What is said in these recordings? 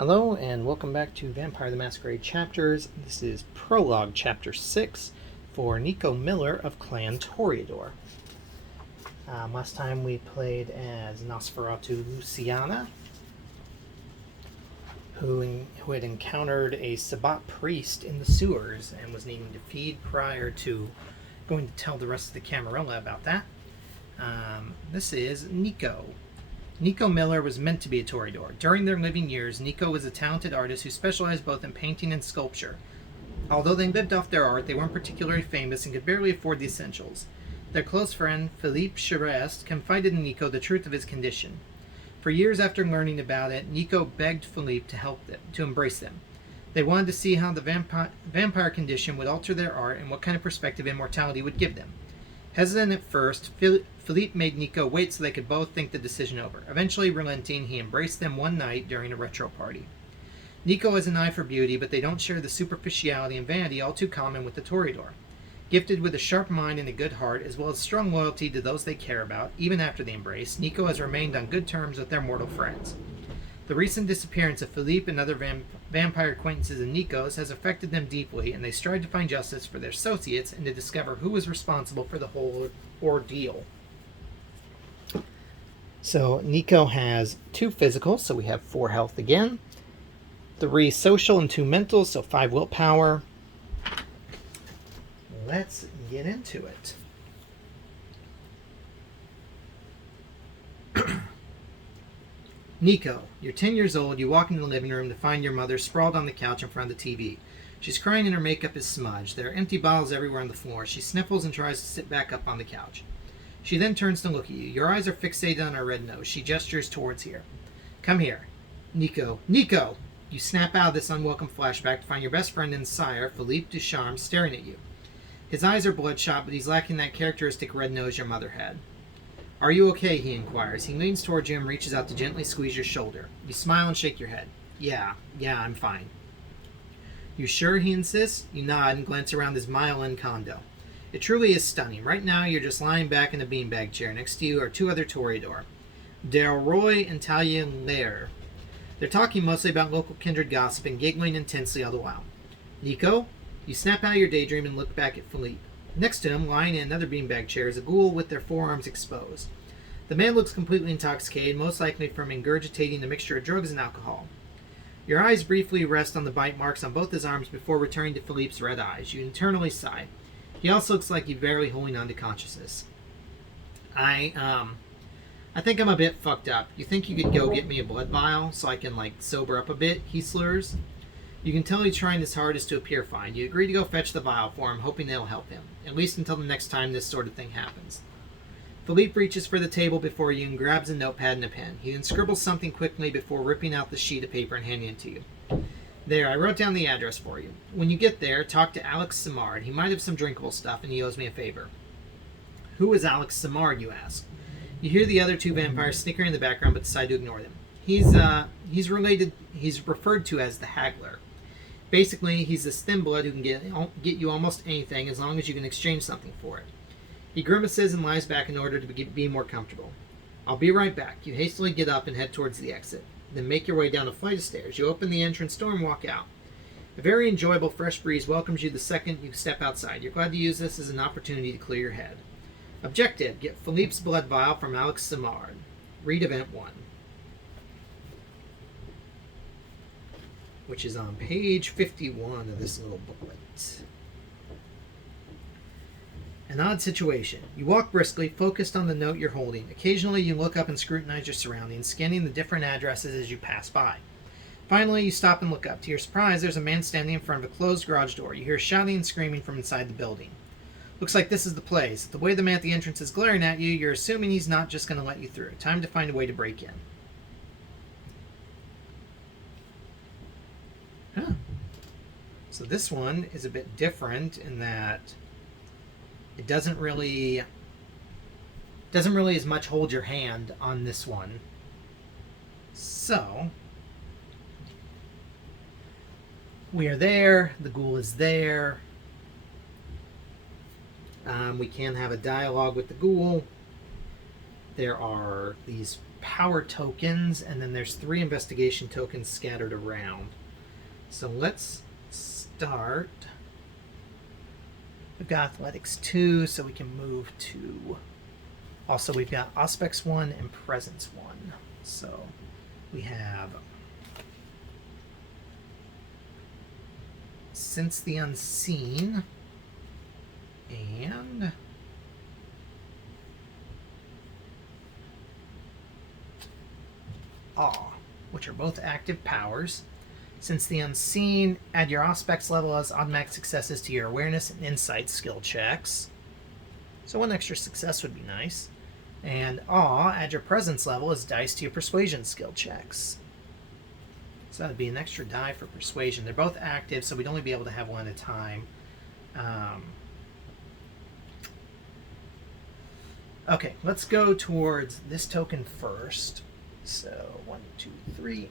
Hello and welcome back to Vampire the Masquerade Chapters. This is Prologue Chapter 6 for Nico Miller of Clan Toreador. Last time we played as Nosferatu Luciana, who had encountered a Sabbat priest in the sewers and was needing to feed prior to going to tell the rest of the Camarilla about that. This is Nico. Nico Miller was meant to be a Toreador. During their living years, Nico was a talented artist who specialized both in painting and sculpture. Although they lived off their art, they weren't particularly famous and could barely afford the essentials. Their close friend, Philippe Charest, confided in Nico the truth of his condition. For years after learning about it, Nico begged Philippe to help them, to embrace them. They wanted to see how the vampire condition would alter their art and what kind of perspective immortality would give them. Hesitant at first, Philippe made Nico wait so they could both think the decision over. Eventually relenting, he embraced them one night during a retro party. Nico has an eye for beauty, but they don't share the superficiality and vanity all too common with the Toreador. Gifted with a sharp mind and a good heart, as well as strong loyalty to those they care about, even after the embrace, Nico has remained on good terms with their mortal friends. The recent disappearance of Philippe and other vampire acquaintances of Nico's has affected them deeply, and they strive to find justice for their associates and to discover who was responsible for the whole ordeal. So Nico has 2 physical, so we have 4 health again. 3 social and 2 mental, so 5 willpower. Let's get into it. Nico, you're 10 years old. You walk into the living room to find your mother sprawled on the couch in front of the TV. She's crying and her makeup is smudged. There are empty bottles everywhere on the floor. She sniffles and tries to sit back up on the couch. She then turns to look at you. Your eyes are fixated on her red nose. She gestures towards here. Come here. Nico. Nico! You snap out of this unwelcome flashback to find your best friend and sire, Philippe Ducharme, staring at you. His eyes are bloodshot, but he's lacking that characteristic red nose your mother had. Are you okay? He inquires. He leans towards you and reaches out to gently squeeze your shoulder. You smile and shake your head. Yeah, I'm fine. You sure? He insists. You nod and glance around his mile-end condo. It truly is stunning. Right now, you're just lying back in a beanbag chair. Next to you are 2 other Toreador, Delroy and Talia Lair. They're talking mostly about local kindred gossip and giggling intensely all the while. Nico? You snap out of your daydream and look back at Philippe. Next to him, lying in another beanbag chair, is a ghoul with their forearms exposed. The man looks completely intoxicated, most likely from ingurgitating a mixture of drugs and alcohol. Your eyes briefly rest on the bite marks on both his arms before returning to Philippe's red eyes. You internally sigh. He also looks like he's barely holding on to consciousness. I think I'm a bit fucked up. You think you could go get me a blood vial so I can, sober up a bit? He slurs. You can tell he's trying his hardest to appear fine. You agree to go fetch the vial for him, hoping they'll help him, at least until the next time this sort of thing happens. Philippe reaches for the table before you and grabs a notepad and a pen. He then scribbles something quickly before ripping out the sheet of paper and handing it to you. There, I wrote down the address for you. When you get there, talk to Alex Simard. He might have some drinkable stuff, and he owes me a favor. Who is Alex Simard, you ask? You hear the other 2 vampires snickering in the background, but decide to ignore them. He's referred to as the Haggler. Basically, he's this thin blood who can get you almost anything as long as you can exchange something for it. He grimaces and lies back in order to be more comfortable. I'll be right back. You hastily get up and head towards the exit. Then make your way down a flight of stairs. You open the entrance door and walk out. A very enjoyable fresh breeze welcomes you the second you step outside. You're glad to use this as an opportunity to clear your head. Objective: get Philippe's blood vial from Alex Simard. Read Event 1. Which is on page 51 of this little booklet. An odd situation. You walk briskly, focused on the note you're holding. Occasionally you look up and scrutinize your surroundings, scanning the different addresses as you pass by. Finally, you stop and look up. To your surprise, there's a man standing in front of a closed garage door. You hear shouting and screaming from inside the building. Looks like this is the place. The way the man at the entrance is glaring at you, you're assuming he's not just going to let you through. Time to find a way to break in. Huh. So this one is a bit different in that it doesn't really as much hold your hand on this one. So we are there. The ghoul is there. We can have a dialogue with the ghoul. There are these power tokens, and then there's 3 investigation tokens scattered around. So let's start. We've got athletics 2, so we can move to. Also, we've got aspects 1 and presence 1. So we have Sense the Unseen and Awe, which are both active powers. Sense the Unseen, add your Auspex level as automatic successes to your awareness and insight skill checks. So 1 extra success would be nice. And Awe, add your presence level as dice to your persuasion skill checks. So that would be an extra die for persuasion. They're both active, so we'd only be able to have 1 at a time. Okay, let's go towards this token first. So 1, 2, 3.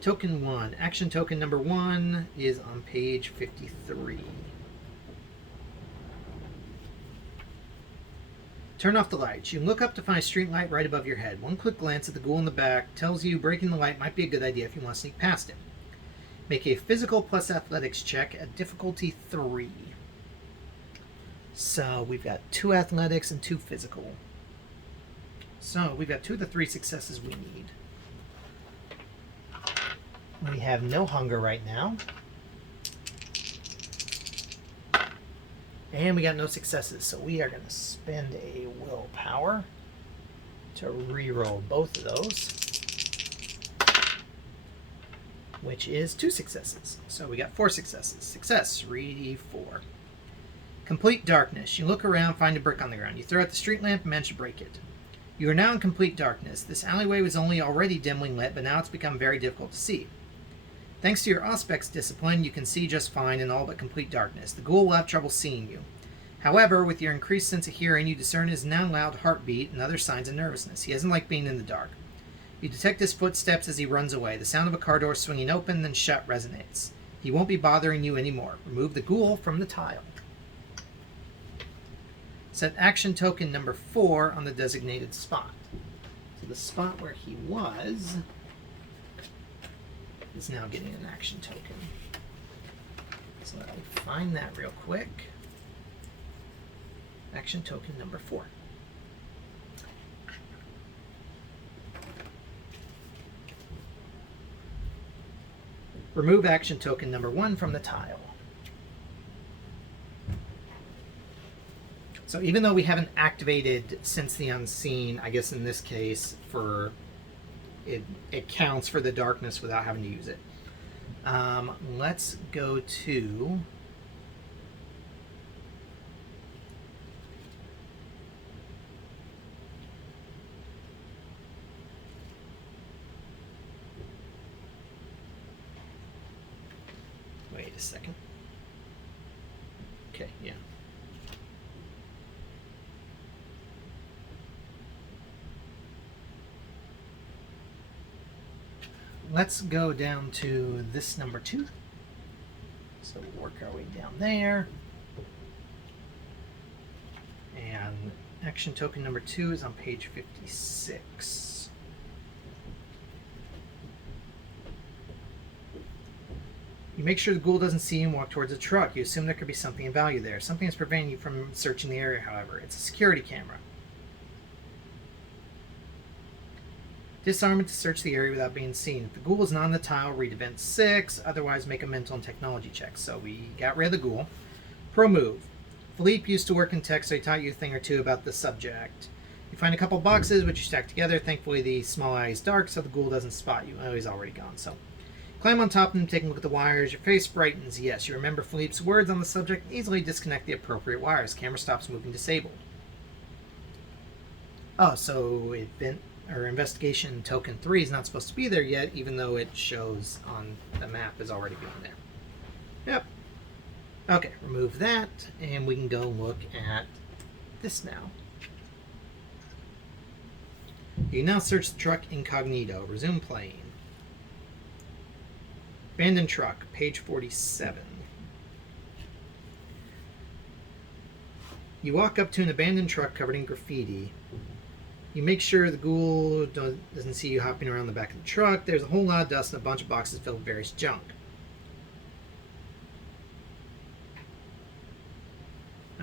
Token 1. Action token number 1 is on page 53. Turn off the lights. You can look up to find a street light right above your head. 1 quick glance at the ghoul in the back tells you breaking the light might be a good idea if you want to sneak past him. Make a physical plus athletics check at difficulty 3. So we've got 2 athletics and 2 physical. So we've got 2 of the 3 successes we need. We have no hunger right now. And we got no successes, so we are going to spend a willpower to re-roll both of those, which is 2 successes. So we got 4 successes. Success, 3d4. Complete darkness. You look around, find a brick on the ground. You throw out the street lamp and manage to break it. You are now in complete darkness. This alleyway was only already dimly lit, but now it's become very difficult to see. Thanks to your Auspex discipline, you can see just fine in all but complete darkness. The ghoul will have trouble seeing you. However, with your increased sense of hearing, you discern his now loud heartbeat and other signs of nervousness. He doesn't like being in the dark. You detect his footsteps as he runs away. The sound of a car door swinging open, then shut resonates. He won't be bothering you anymore. Remove the ghoul from the tile. Set action token number 4 on the designated spot. So the spot where he was is now getting an action token. So let me find that real quick. Action token number 4. Remove action token number 1 from the tile. So even though we haven't activated Sense the Unseen, I guess in this case for it counts for the darkness without having to use it. Let's go to wait a second. Okay, yeah. Let's go down to this number 2. So we'll work our way down there. And action token number 2 is on page 56. You make sure the ghoul doesn't see you and walk towards a truck. You assume there could be something of value there. Something is preventing you from searching the area, however. It's a security camera. Disarm it to search the area without being seen. If the ghoul is not on the tile, read event 6. Otherwise, make a mental and technology check. So we got rid of the ghoul. Pro move. Philippe used to work in tech, so he taught you a thing or two about the subject. You find a couple boxes, which you stack together. Thankfully, the small eye is dark, so the ghoul doesn't spot you. Oh, he's already gone. So climb on top of them, take a look at the wires. Your face brightens. Yes, you remember Philippe's words on the subject. Easily disconnect the appropriate wires. Camera stops moving disabled. Oh, so investigation token 3 is not supposed to be there yet, even though it shows on the map as already being there. Yep. Okay, remove that, and we can go look at this now. You can now search the truck incognito. Resume playing. Abandoned truck, page 47. You walk up to an abandoned truck covered in graffiti. You make sure the ghoul doesn't see you hopping around the back of the truck. There's a whole lot of dust and a bunch of boxes filled with various junk.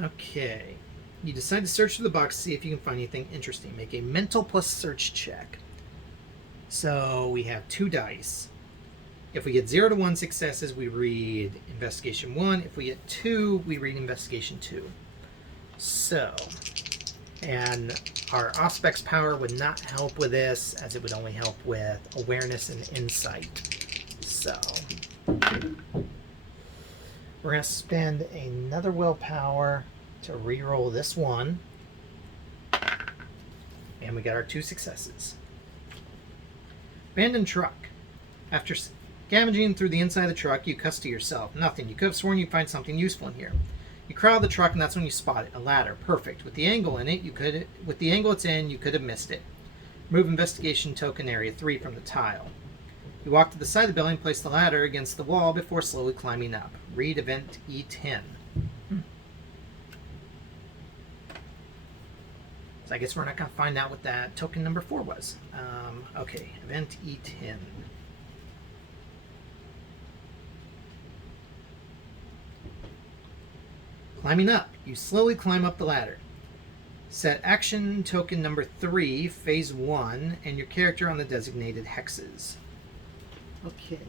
Okay. You decide to search through the box to see if you can find anything interesting. Make a mental plus search check. So we have 2 dice. If we get 0 to 1 successes, we read Investigation 1. If we get 2, we read Investigation 2. So, and our Auspex power would not help with this, as it would only help with awareness and insight. So, we're going to spend another willpower to reroll this one. And we got our 2 successes. Abandoned truck. After scavenging through the inside of the truck, you cuss to yourself. Nothing. You could have sworn you'd find something useful in here. You crowd the truck, and that's when you spot it. A ladder. Perfect. With the angle in it, with the angle it's in, you could have missed it. Remove investigation token area 3 from the tile. You walk to the side of the building, place the ladder against the wall before slowly climbing up. Read event E10. So I guess we're not going to find out what that token number 4 was. Okay, event E10. Climbing up. You slowly climb up the ladder. Set action token number 3, phase 1, and your character on the designated hexes. Okay.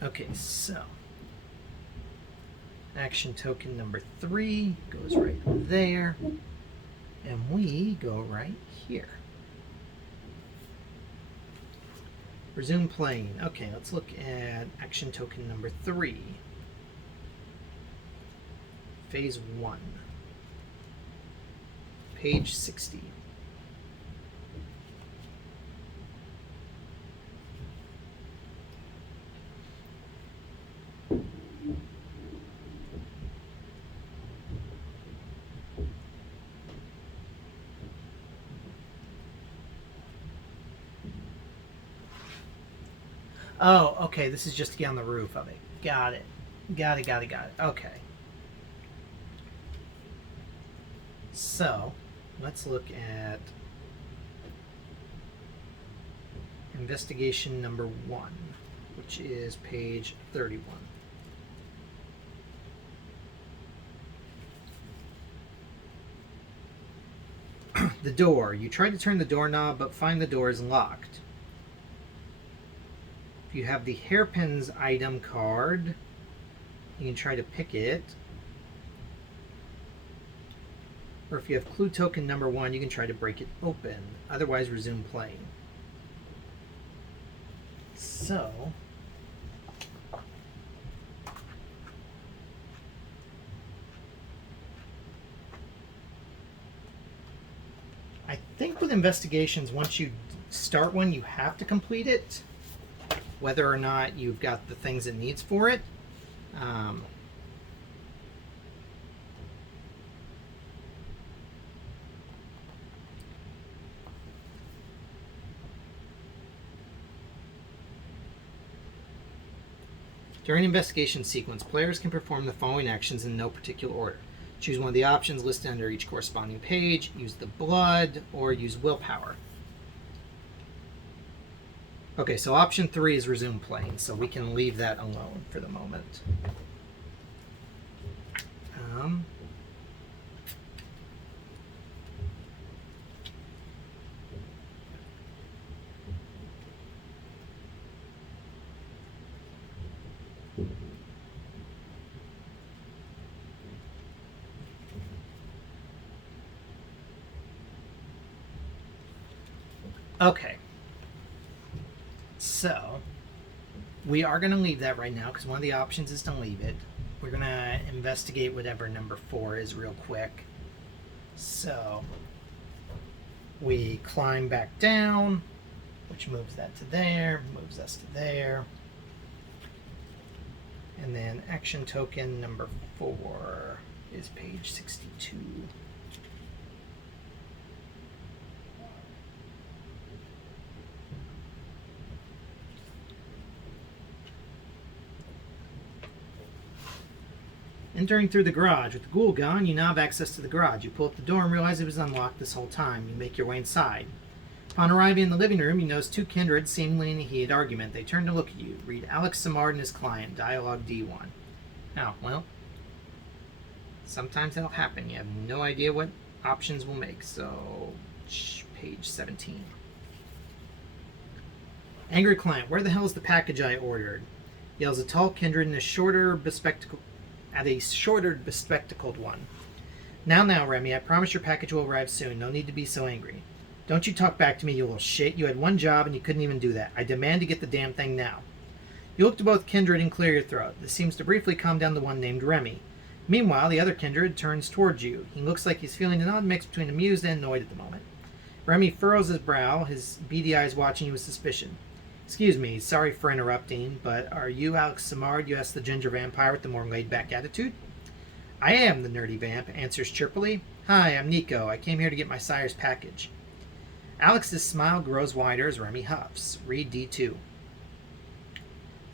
Okay, so action token number 3 goes right there, and we go right here. Resume playing. Okay, let's look at action token number 3. Phase 1. Page 60. Oh, okay, this is just to get on the roof of it. Got it. Got it. Okay. So, let's look at investigation number 1, which is page 31. The door. You try to turn the doorknob, but find the door is locked. If you have the hairpins item card, you can try to pick it. Or if you have clue token number 1, you can try to break it open. Otherwise, resume playing. So, I think with investigations, once you start one, you have to complete it, whether or not you've got the things it needs for it. During an investigation sequence, players can perform the following actions in no particular order. Choose one of the options listed under each corresponding page, use the blood, or use willpower. Okay, so option 3 is resume playing, so we can leave that alone for the moment. Okay. So, we are going to leave that right now because one of the options is to leave it. We're going to investigate whatever number 4 is real quick. So, we climb back down, which moves that to there, moves us to there. And then action token number 4 is page 62. Entering through the garage. With the ghoul gone, you now have access to the garage. You pull up the door and realize it was unlocked this whole time. You make your way inside. Upon arriving in the living room, you notice two kindred seemingly in a heated argument. They turn to look at you. Read Alex Simard and his client, Dialogue D1. Now, well, sometimes that'll happen. You have no idea what options will make. So, page 17. Angry client, where the hell is the package I ordered? Yells a tall kindred in a shorter, bespectacled one. Now, Remy, I promise your package will arrive soon. No need to be so angry. Don't you talk back to me, you little shit. You had one job and you couldn't even do that. I demand to get the damn thing now. You look to both kindred and clear your throat. This seems to briefly calm down the one named Remy. Meanwhile, the other kindred turns towards you. He looks like he's feeling an odd mix between amused and annoyed at the moment. Remy furrows his brow, his beady eyes watching you with suspicion. Excuse me, sorry for interrupting, but are you Alex Simard? You ask the ginger vampire with the more laid-back attitude. I am, the nerdy vamp answers chirpily. Hi, I'm Nico. I came here to get my sire's package. Alex's smile grows wider as Remy huffs. Read D2.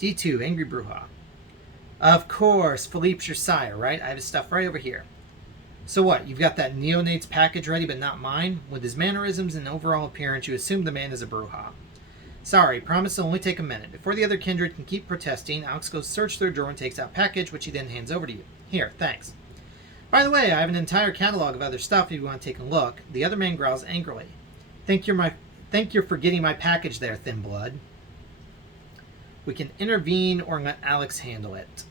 D2, Angry Bruja. Of course, Philippe's your sire, right? I have his stuff right over here. So what, you've got that neonate's package ready but not mine? With his mannerisms and overall appearance, you assume the man is a Bruja. Sorry, promise it'll only take a minute. Before the other kindred can keep protesting, Alex goes search their drawer and takes out package, which he then hands over to you. Here, thanks. By the way, I have an entire catalog of other stuff if you want to take a look. The other man growls angrily. Think you're forgetting my package there, Thin Blood. We can intervene or let Alex handle it.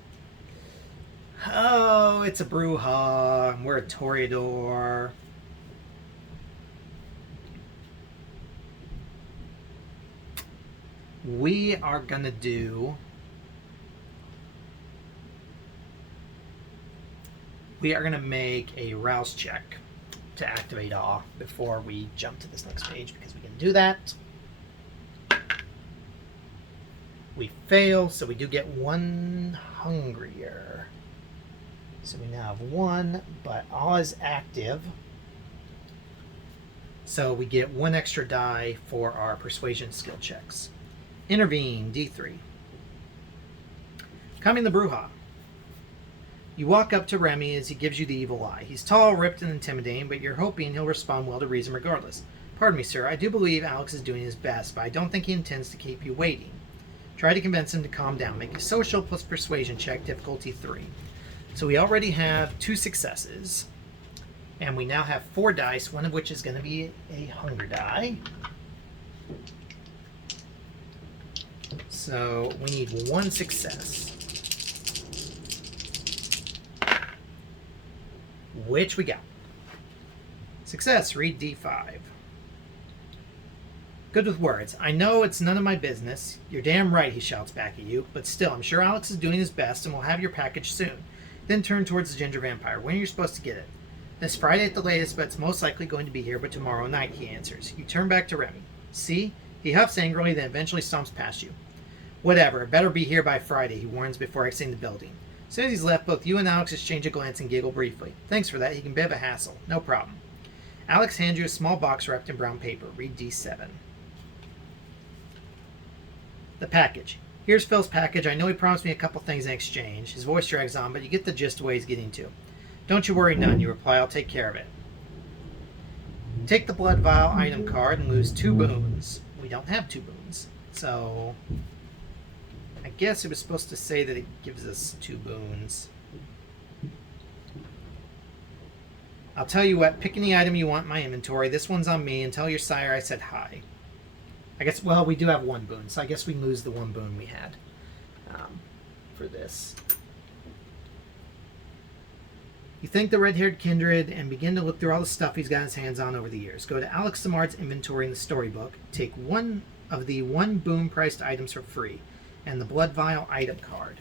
Oh, it's a Bruja. We're a Toreador. We are going to do... We are going to make a rouse check to activate awe before we jump to this next page, because we can do that. We fail, so we do get one hungrier. So we now have one, but awe is active. So we get one extra die for our persuasion skill checks. Intervene, D3. Coming the Bruja. You walk up to Remy as he gives you the evil eye. He's tall, ripped, and intimidating, but you're hoping he'll respond well to reason regardless. Pardon me, sir. I do believe Alex is doing his best, but I don't think he intends to keep you waiting. Try to convince him to calm down. Make a social plus persuasion check, difficulty 3. So we already have 2 successes. And we now have 4 dice, one of which is going to be a hunger die. So we need 1 success. Which we got. Success, read D5. Good with words. I know it's none of my business. You're damn right, he shouts back at you. But still, I'm sure Alex is doing his best and will have your package soon. Then turn towards the ginger vampire. When are you supposed to get it? This Friday at the latest, but it's most likely going to be here, but tomorrow night, he answers. You turn back to Remy. See? He huffs angrily, then eventually stomps past you. Whatever, it better be here by Friday, he warns before exiting the building. As soon as he's left, both you and Alex exchange a glance and giggle briefly. Thanks for that, he can be a hassle. No problem. Alex hands you a small box wrapped in brown paper. Read D7. The package. Here's Phil's package. I know he promised me a couple things in exchange. His voice drags on, but you get the gist of what he's getting to. Don't you worry none, you reply. I'll take care of it. Take the blood vial item card and lose 2 boons. We don't have 2 boons. So I guess it was supposed to say that it gives us 2 boons. I'll tell you what, pick any item you want in my inventory. This one's on me, and tell your sire I said hi. I guess, well, we do have 1 boon, so I guess we lose the 1 boon we had. for this. You thank the red-haired kindred and begin to look through all the stuff he's got his hands on over the years. Go to Alex Simard's inventory in the storybook. Take one of the one boom priced items for free and the blood vial item card.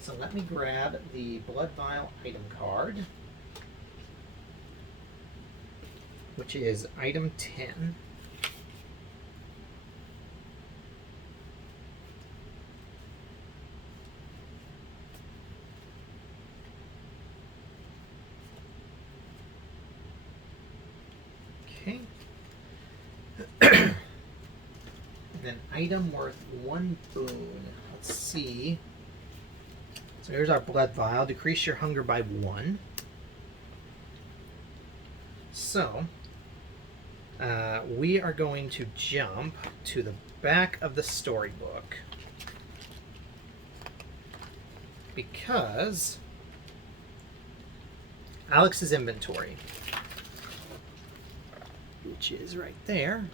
So let me grab the blood vial item card, which is item 10. Okay. And then item worth 1 boon. Let's see. So here's our blood vial. Decrease your hunger by 1. So we are going to jump to the back of the storybook because Alex's inventory, which is right there.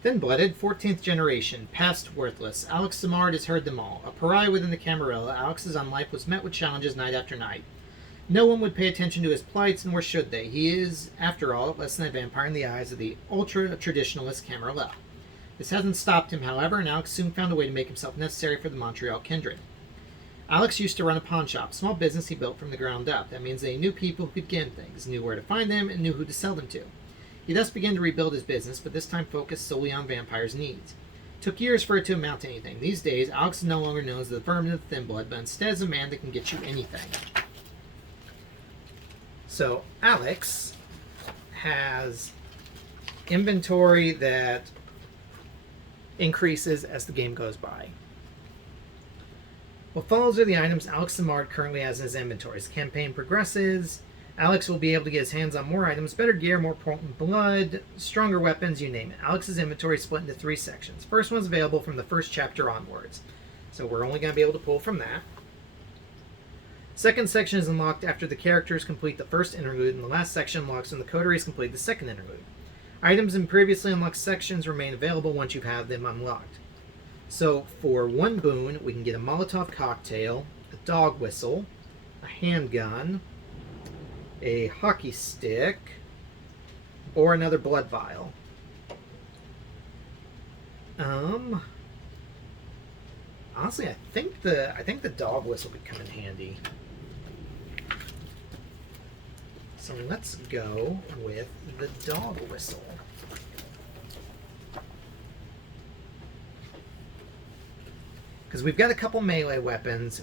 Thin-blooded, 14th generation, past worthless. Alex Simard has heard them all. A pariah within the Camarilla, Alex's on life was met with challenges night after night. No one would pay attention to his plights, nor should they. He is, after all, less than a vampire in the eyes of the ultra-traditionalist Camarilla. This hasn't stopped him, however, and Alex soon found a way to make himself necessary for the Montreal kindred. Alex used to run a pawn shop, small business he built from the ground up. That means that he knew people who could get things, knew where to find them, and knew who to sell them to. He thus began to rebuild his business, but this time focused solely on vampires' needs. It took years for it to amount to anything. These days, Alex is no longer known as the vermin of thin blood, but instead is a man that can get you anything. So, Alex has inventory that increases as the game goes by. What follows are the items Alex Simard currently has in his inventory. As the campaign progresses, Alex will be able to get his hands on more items, better gear, more potent blood, stronger weapons, you name it. Alex's inventory is split into 3 sections. First one's available from the first chapter onwards, so we're only going to be able to pull from that. Second section is unlocked after the characters complete the first interlude, and the last section unlocks when the coteries complete the second interlude. Items in previously unlocked sections remain available once you have them unlocked. So for 1 boon, we can get a Molotov cocktail, a dog whistle, a handgun, a hockey stick, or another blood vial. Honestly, I think the dog whistle could come in handy. So let's go with the dog whistle. Because we've got a couple melee weapons.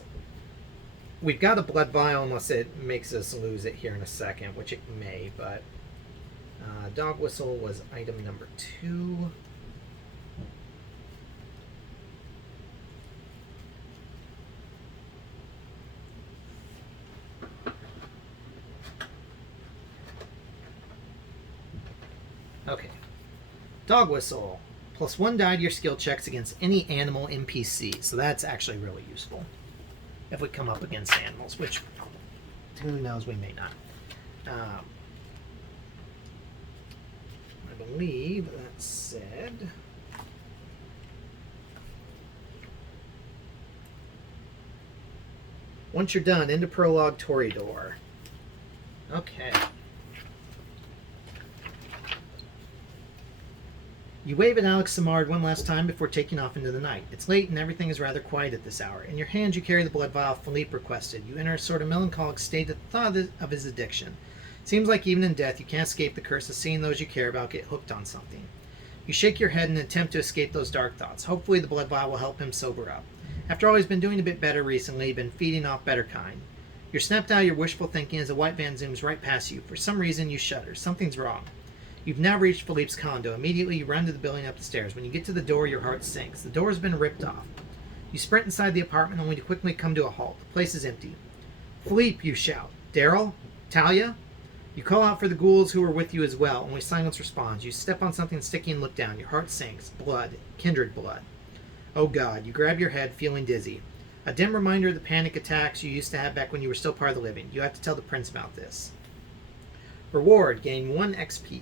We've got a blood vial unless it makes us lose it here in a second, which it may, but dog whistle was item number 2. Okay. Dog whistle. +1 die to your skill checks against any animal NPC. So that's actually really useful if we come up against animals, which who knows, we may not. I believe that said once you're done, into Prologue Toreador. Okay. You wave at Alex Simard one last time before taking off into the night. It's late and everything is rather quiet at this hour. In your hands you carry the blood vial Philippe requested. You enter a sort of melancholic state at the thought of his addiction. Seems like even in death you can't escape the curse of seeing those you care about get hooked on something. You shake your head in an attempt to escape those dark thoughts. Hopefully the blood vial will help him sober up. After all, he's been doing a bit better recently, been feeding off better kind. You're snapped out of your wishful thinking as a white van zooms right past you. For some reason you shudder. Something's wrong. You've now reached Philippe's condo. Immediately, you run to the building up the stairs. When you get to the door, your heart sinks. The door has been ripped off. You sprint inside the apartment only to quickly come to a halt. The place is empty. Philippe, you shout. Daryl? Talia? You call out for the ghouls who are with you as well. Only silence responds. You step on something sticky and look down. Your heart sinks. Blood. Kindred blood. Oh God. You grab your head, feeling dizzy. A dim reminder of the panic attacks you used to have back when you were still part of the living. You have to tell the prince about this. Reward. Gain 1 XP.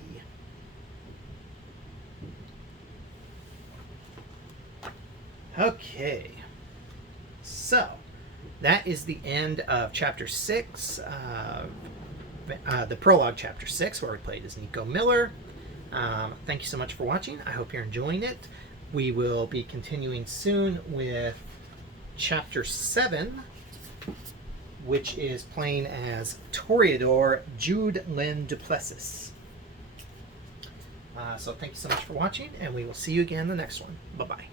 Okay. So, that is the end of Chapter 6, the Prologue Chapter 6, where we played as Nico Miller. Thank you so much for watching. I hope you're enjoying it. We will be continuing soon with Chapter 7, which is playing as Toreador Jude Lynn Duplessis. So thank you so much for watching, and we will see you again in the next one. Bye-bye.